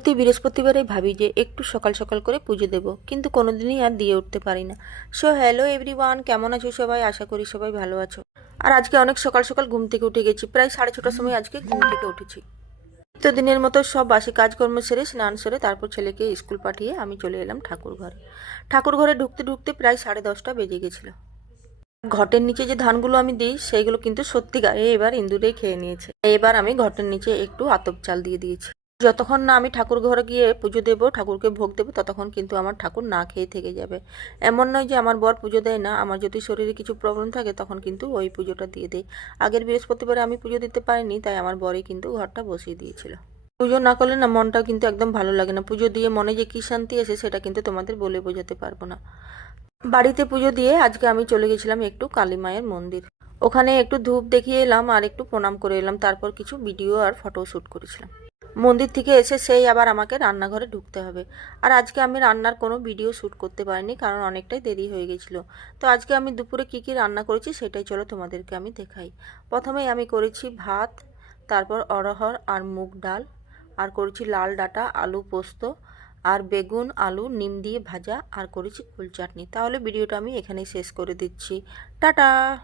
প্রতি বৃহস্পতিবারে ভাবি যে একটু সকাল সকাল করে পুজো দেব, কিন্তু কোনোদিনই আর দিয়ে উঠতে পারি না। সো হ্যালো এভরিওয়ান, কেমন আছো সবাই? আশা করি সবাই ভালো আছো। আর আজকে অনেক সকাল সকাল ঘুম থেকে উঠে গেছি, প্রায় 6:30টার সময় আজকে ঘুম থেকে উঠেছি। তো দিনের মতো সব বাসি কাজকর্ম সেরে স্নান সেরে তারপর ছেলেকে স্কুল পাঠিয়ে আমি চলে এলাম ঠাকুর ঘরে। ঠাকুর ঘরে ঢুকতে ঢুকতে প্রায় 10:30টা বেজে গেছিলো। ঘটের নিচে যে ধানগুলো আমি দিই সেইগুলো কিন্তু সত্যিকারে এবার ইঁদুরেই খেয়ে নিয়েছে। এবার আমি ঘটের নিচে একটু আতপ চাল দিয়ে দিয়েছি। যতক্ষণ না আমি ঠাকুর ঘরে গিয়ে পুজো দেবো, ঠাকুরকে ভোগ দেবো, ততক্ষণ কিন্তু আমার ঠাকুর না খেয়ে থেকে যাবে। এমন নয় যে আমার বর পুজো দেয় না, আমার যদি শরীরে কিছু প্রবলেম থাকে তখন কিন্তু ওই পুজোটা দিয়ে দেয়। আগের বৃহস্পতিবারে আমি পুজো দিতে পারিনি, তাই আমার বরই কিন্তু ঘরটা বসিয়ে দিয়েছিল। পুজো না করলে না মনটা কিন্তু একদম ভালো লাগে না। পুজো দিয়ে মনে যে কী শান্তি আসে সেটা কিন্তু তোমাদের বলে বোঝাতে পারবো না। বাড়িতে পুজো দিয়ে আজকে আমি চলে গেছিলাম একটু কালী মায়ের মন্দির। ওখানে একটু ধূপ দেখিয়ে এলাম আর একটু প্রণাম করে এলাম, তারপর কিছু ভিডিও আর ফটো শ্যুট করেছিলাম। মন্দির থেকে এসে সেই আবার আমাকে রান্নাঘরে ঢুকতে হবে। আর আজকে আমি রান্নার কোনো ভিডিও শ্যুট করতে পারিনি, কারণ অনেকটাই দেরি হয়ে গেছিলো। তো আজকে আমি দুপুরে কী কী রান্না করেছি সেটাই চলো তোমাদেরকে আমি দেখাই। প্রথমেই আমি করেছি ভাত, তারপর অরহর আর মুগ ডাল, আর করেছি লাল ডাঁটা আলু পোস্ত, আর বেগুন আলু নিম দিয়ে ভাজা, আর করেছি কুল চাটনি। তাহলে ভিডিওটা আমি এখানেই শেষ করে দিচ্ছি। টাটা।